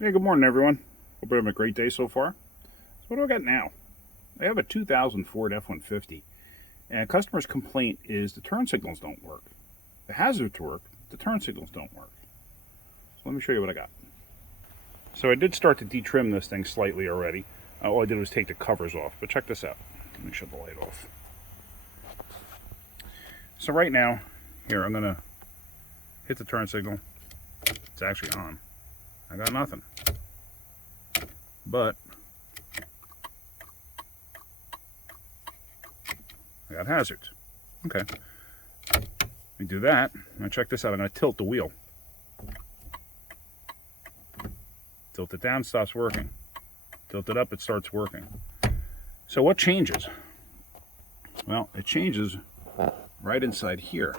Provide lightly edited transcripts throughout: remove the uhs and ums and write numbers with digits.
Hey, good morning, everyone. Hope you're having a great day so far. So what do I got now? I have a 2000 Ford F-150, and a customer's complaint is the turn signals don't work. The hazards work, the turn signals don't work. So let me show you what I got. So I did start to detrim this thing slightly already. All I did was take the covers off, but check this out. Let me shut the light off. So right now, here, I'm gonna hit the turn signal. It's actually on. I got nothing. But I got hazards. Okay. Let me do that. Now check this out. I'm going to tilt the wheel. Tilt it down, stops working. Tilt it up, it starts working. So what changes? Well, it changes right inside here.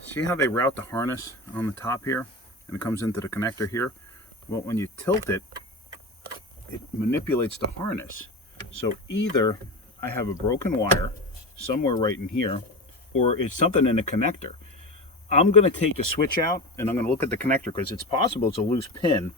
See how they route the harness on the top here? And it comes into the connector here? Well, when you tilt it, it manipulates the harness. So either I have a broken wire somewhere right in here, or it's something in the connector. I'm going to take the switch out and I'm going to look at the connector because it's possible it's a loose pin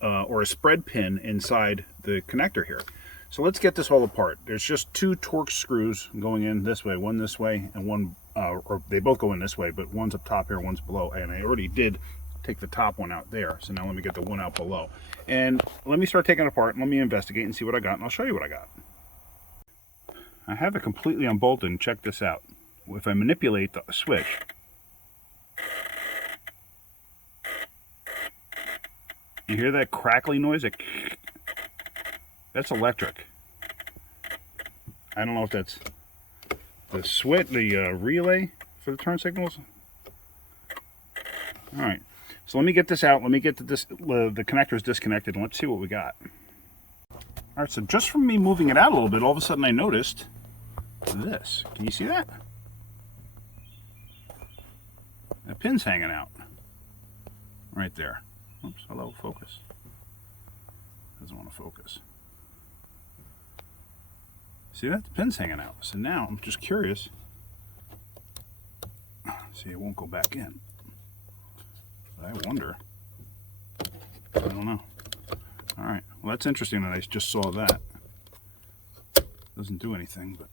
or a spread pin inside the connector here. So let's get this all apart. There's just two Torx screws going in this way, one this way, and one, or they both go in this way, but one's up top here, one's below, and I already did take the top one out there. So now let me get the one out below. And let me start taking it apart and let me investigate and see what I got, and I'll show you what I got. I have it completely unbolted, and check this out. If I manipulate the switch, you hear that crackly noise? That's electric. I don't know if that's the switch, the relay for the turn signals. All right. So let me get this out. Let me get the connectors disconnected, and let's see what we got. All right, so just from me moving it out a little bit, all of a sudden I noticed this. Can you see that? That pin's hanging out. Right there. Oops, hello, focus. Doesn't want to focus. See that? The pin's hanging out. So now I'm just curious. See, it won't go back in. I wonder. I don't know. All right. Well, that's interesting that I just saw that. Doesn't do anything, but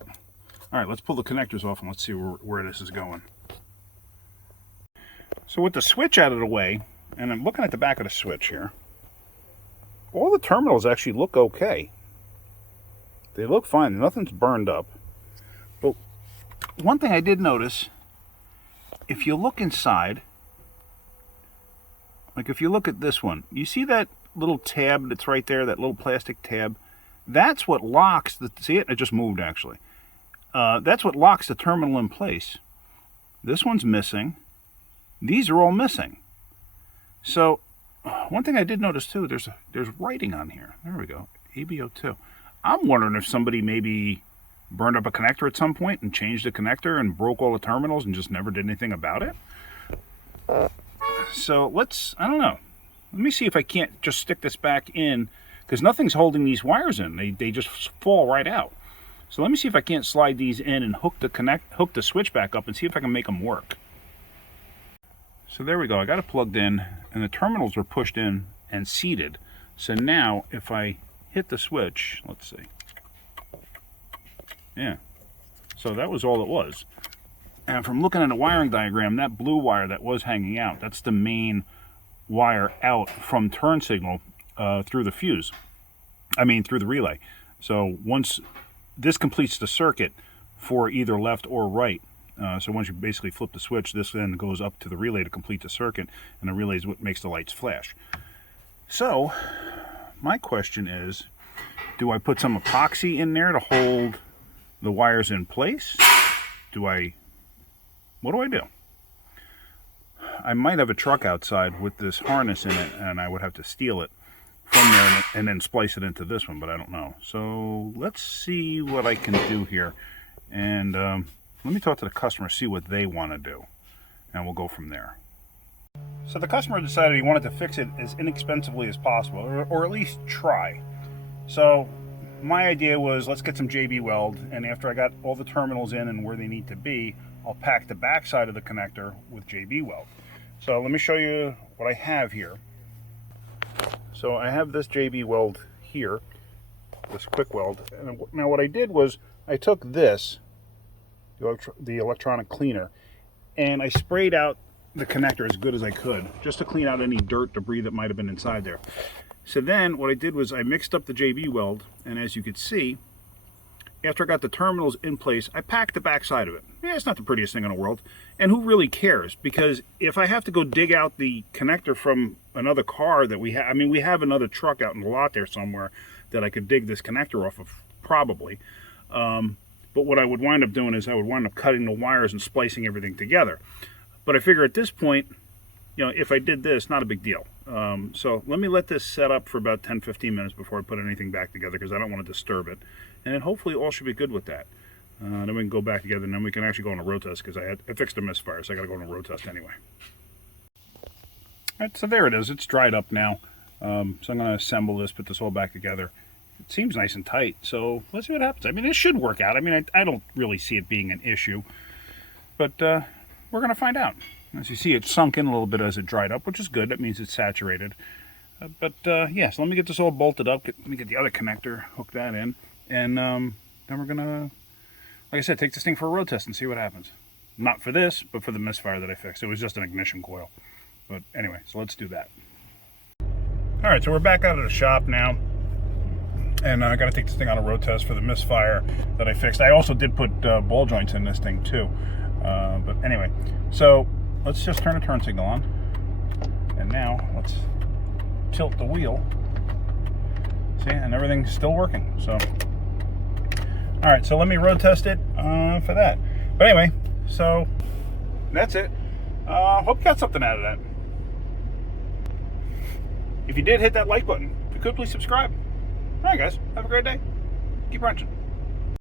all right. Let's pull the connectors off and let's see where this is going. So with the switch out of the way, and I'm looking at the back of the switch here, all the terminals actually look okay. They look fine. Nothing's burned up. But one thing I did notice, if you look inside, like if you look at this one, you see that little tab that's right there, that little plastic tab? That's what locks the, see it? It just moved actually. That's what locks the terminal in place. This one's missing. These are all missing. So one thing I did notice too, there's writing on here. There we go, ABO2. I'm wondering if somebody maybe burned up a connector at some point and changed the connector and broke all the terminals and just never did anything about it. So let's, I don't know. Let me see if I can't just stick this back in, because nothing's holding these wires in. They just fall right out. So let me see if I can't slide these in and hook the switch back up and see if I can make them work. So there we go. I got it plugged in and the terminals are pushed in and seated. So now if I hit the switch, let's see. Yeah. So that was all it was. And from looking at the wiring diagram, that blue wire that was hanging out, that's the main wire out from turn signal through the fuse. I mean, through the relay. So once this completes the circuit for either left or right, so once you basically flip the switch, this then goes up to the relay to complete the circuit, and the relay is what makes the lights flash. So my question is, do I put some epoxy in there to hold the wires in place? What do I do? I might have a truck outside with this harness in it, and I would have to steal it from there and then splice it into this one, but I don't know. So let's see what I can do here. And let me talk to the customer, see what they want to do, and we'll go from there. So the customer decided he wanted to fix it as inexpensively as possible, or at least try. So my idea was, let's get some JB weld, and after I got all the terminals in and where they need to be, I'll pack the back side of the connector with JB weld. So let me show you what I have here. So I have this JB weld here, this quick weld. And now what I did was I took this, the electronic cleaner, and I sprayed out the connector as good as I could, just to clean out any dirt, debris that might have been inside there. So then what I did was I mixed up the JB weld, and as you could see, after I got the terminals in place, I packed the back side of it. Yeah, it's not the prettiest thing in the world, and who really cares? Because if I have to go dig out the connector from another car that we have, I mean, we have another truck out in the lot there somewhere that I could dig this connector off of, probably. But what I would wind up doing is I would wind up cutting the wires and splicing everything together. But I figure at this point, you know, if I did this, not a big deal. So let me let this set up for about 10-15 minutes before I put anything back together, because I don't want to disturb it. And then hopefully all should be good with that. Then we can go back together, and then we can actually go on a road test, because I fixed a misfire, so I got to go on a road test anyway. All right, so there it is. It's dried up now. So I'm going to assemble this, put this all back together. It seems nice and tight, so let's see what happens. I mean, it should work out. I mean, I don't really see it being an issue, but we're going to find out. As you see, it sunk in a little bit as it dried up, which is good. That means it's saturated. Yeah, so let me get this all bolted up. Let me get the other connector, hook that in, and then we're going to, like I said, take this thing for a road test and see what happens. Not for this, but for the misfire that I fixed. It was just an ignition coil. But anyway, so let's do that. All right, so we're back out of the shop now. And I got to take this thing on a road test for the misfire that I fixed. I also did put ball joints in this thing too. But anyway, so let's just turn the turn signal on. And now let's tilt the wheel. See, and everything's still working. So, all right, so let me road test it for that. But anyway, so that's it. Hope you got something out of that. If you did, hit that like button. If you could, please subscribe. All right, guys. Have a great day. Keep wrenching.